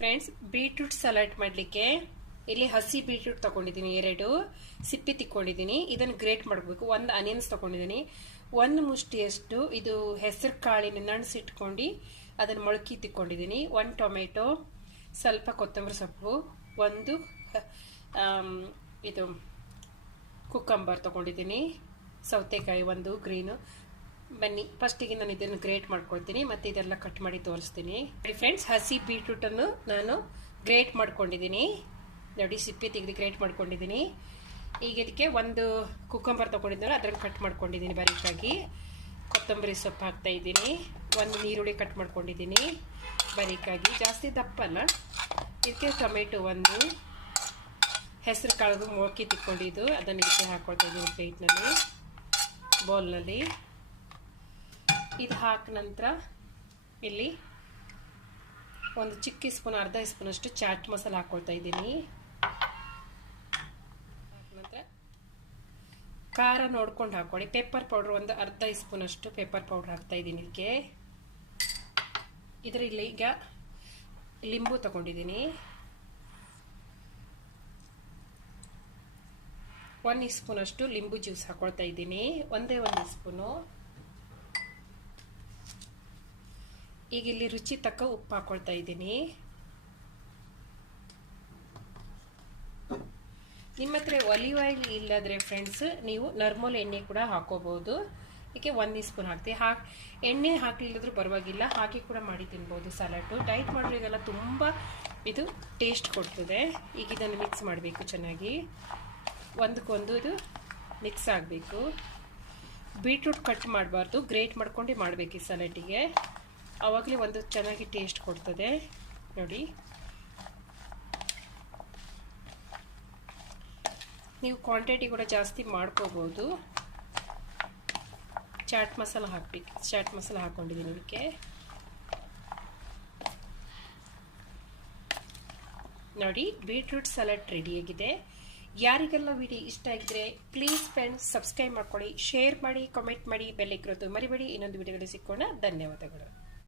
Friends, beetroot salad ಮಾಡಲಿಕ್ಕೆ ಇಲ್ಲಿ ಹಸಿ ಬೀಟ್ರೂಟ್ ತಗೊಂಡಿದ್ದೀನಿ, 2 ಸಿಪ್ಪೆ ತಿಕ್ಕೊಂಡಿದ್ದೀನಿ. ಇದನ್ನು ಗ್ರೇಟ್ ಮಾಡಬೇಕು. 1 ಆನಿಯನ್ಸ್ ತಗೊಂಡಿದ್ದೀನಿ, 1 ಮುಷ್ಟಿಯಷ್ಟು ಇದು ಹೆಸರು ಕಾಳಿನ ನಣಿಸಿಟ್ಕೊಂಡು ಅದನ್ನು ಮೊಳಕೆ ತಿಕ್ಕೊಂಡಿದ್ದೀನಿ, 1 ಟೊಮೆಟೊ, ಸ್ವಲ್ಪ ಕೊತ್ತಂಬರಿ ಸೊಪ್ಪು, 1 ಇದು ಕುಕ್ಕಂಬರ್ ತಗೊಂಡಿದ್ದೀನಿ, ಸೌತೆಕಾಯಿ 1 ಗ್ರೀನು. ಬನ್ನಿ ಫಸ್ಟಿಗೆ ನಾನು ಇದನ್ನು ಗ್ರೇಟ್ ಮಾಡ್ಕೊಳ್ತೀನಿ, ಮತ್ತೆ ಇದೆಲ್ಲ ಕಟ್ ಮಾಡಿ ತೋರಿಸ್ತೀನಿ. ಫ್ರೆಂಡ್ಸ್, ಹಸಿ ಬೀಟ್ರೂಟನ್ನು ನಾನು ಗ್ರೇಟ್ ಮಾಡ್ಕೊಂಡಿದ್ದೀನಿ ನೋಡಿ, ಸಿಪ್ಪೆ ತೆಗೆದು ಗ್ರೇಟ್ ಮಾಡ್ಕೊಂಡಿದ್ದೀನಿ. ಈಗ ಇದಕ್ಕೆ 1 ಕುಕ್ಕಂಬರ್ ತೊಗೊಂಡಿದ್ದರೆ ಅದನ್ನು ಕಟ್ ಮಾಡ್ಕೊಂಡಿದ್ದೀನಿ ಬರೀಕಾಗಿ. ಕೊತ್ತಂಬರಿ ಸೊಪ್ಪು ಹಾಕ್ತಾ ಇದ್ದೀನಿ, 1 ಈರುಳ್ಳಿ ಕಟ್ ಮಾಡ್ಕೊಂಡಿದ್ದೀನಿ ಬರೀಕಾಗಿ, ಜಾಸ್ತಿ ದಪ್ಪಲ್ಲ. ಇದಕ್ಕೆ ಟೊಮೆಟೊ 1, ಹೆಸರು ಕಾಳು ಮೊಳಕೆ ತಿಕ್ಕೊಂಡಿದ್ದು ಅದನ್ನು ಇದಕ್ಕೆ ಹಾಕ್ಕೊಳ್ತಾ ಇದ್ದೀನಿ ಪ್ಲೇಟ್ನಲ್ಲಿ, ಬೌಲ್ನಲ್ಲಿ. ಇದು ಹಾಕ ನಂತರ ಇಲ್ಲಿ 1 ಚಿಕ್ಕ ಸ್ಪೂನ್, ಅರ್ಧ ಸ್ಪೂನಷ್ಟು ಚಾಟ್ ಮಸಾಲ ಹಾಕ್ಕೊಳ್ತಾ ಇದ್ದೀನಿ. ನಂತರ ಖಾರ ನೋಡ್ಕೊಂಡು ಹಾಕೊಳ್ಳಿ. ಪೆಪ್ಪರ್ ಪೌಡರ್ 1 ಅರ್ಧ ಸ್ಪೂನಷ್ಟು ಪೆಪ್ಪರ್ ಪೌಡರ್ ಹಾಕ್ತಾ ಇದ್ದೀನಿ ಇದಕ್ಕೆ. ಇದರಲ್ಲಿ ಈಗ ಲಿಂಬು ತಗೊಂಡಿದ್ದೀನಿ, 1 ಸ್ಪೂನಷ್ಟು ಲಿಂಬು ಜ್ಯೂಸ್ ಹಾಕೊಳ್ತಾ ಇದ್ದೀನಿ, 1 ಸ್ಪೂನು. ಈಗ ಇಲ್ಲಿ ರುಚಿ ತಕ್ಕ ಉಪ್ಪು ಹಾಕೊಳ್ತಾ ಇದ್ದೀನಿ. ನಿಮ್ಮ ಹತ್ರ ಒಲಿವ್ ಆಯಿಲ್ ಇಲ್ಲದ್ರೆ ಫ್ರೆಂಡ್ಸ್, ನೀವು ನಾರ್ಮಲ್ ಎಣ್ಣೆ ಕೂಡ ಹಾಕೋಬಹುದು. ಇದಕ್ಕೆ 1 ಸ್ಪೂನ್ ಹಾಕ್ತೀವಿ. ಎಣ್ಣೆ ಹಾಕಲಿಲ್ಲದ್ರೂ ಪರವಾಗಿಲ್ಲ, ಹಾಕಿ ಕೂಡ ಮಾಡಿ ತಿನ್ಬೋದು ಸಲಾಡು. ಡೈಟ್ ಮಾಡೋರಿಗೆಲ್ಲ ತುಂಬ ಇದು ಟೇಸ್ಟ್ ಕೊಡ್ತದೆ. ಈಗ ಇದನ್ನು ಮಿಕ್ಸ್ ಮಾಡಬೇಕು ಚೆನ್ನಾಗಿ, ಒಂದಕ್ಕೊಂದು ಇದು ಮಿಕ್ಸ್ ಆಗಬೇಕು. ಬೀಟ್ರೂಟ್ ಕಟ್ ಮಾಡಬಾರ್ದು, ಗ್ರೇಟ್ ಮಾಡ್ಕೊಂಡು ಮಾಡಬೇಕು ಈ ಸಲಾಡಿಗೆ, ಆವಾಗಲೇ ಒಂದು ಚೆನ್ನಾಗಿ ಟೇಸ್ಟ್ ಕೊಡ್ತದೆ ನೋಡಿ. ನೀವು ಕ್ವಾಂಟಿಟಿ ಕೂಡ ಜಾಸ್ತಿ ಮಾಡ್ಕೋಬಹುದು. ಚಾಟ್ ಮಸಾಲ ಹಾಕಬೇಕು, ಚಾಟ್ ಮಸಾಲ ಹಾಕ್ಕೊಂಡಿದ್ದೀನಿ ಇದಕ್ಕೆ ನೋಡಿ. ಬೀಟ್ರೂಟ್ ಸಲಾಡ್ ರೆಡಿಯಾಗಿದೆ. ಯಾರಿಗೆಲ್ಲ ವಿಡಿಯೋ ಇಷ್ಟ ಆಗಿದ್ರೆ ಪ್ಲೀಸ್ ಫ್ರೆಂಡ್ಸ್ ಸಬ್ಸ್ಕ್ರೈಬ್ ಮಾಡ್ಕೊಳ್ಳಿ, ಶೇರ್ ಮಾಡಿ, ಕಾಮೆಂಟ್ ಮಾಡಿ, ಬೆಲ್ ಐಕಾನ್ ಒತ್ತೋದು ಮರಿಬೇಡಿ. ಇನ್ನೊಂದು ವಿಡಿಯೋದಲ್ಲಿ ಸಿಕ್ಕೋಣ. ಧನ್ಯವಾದಗಳು.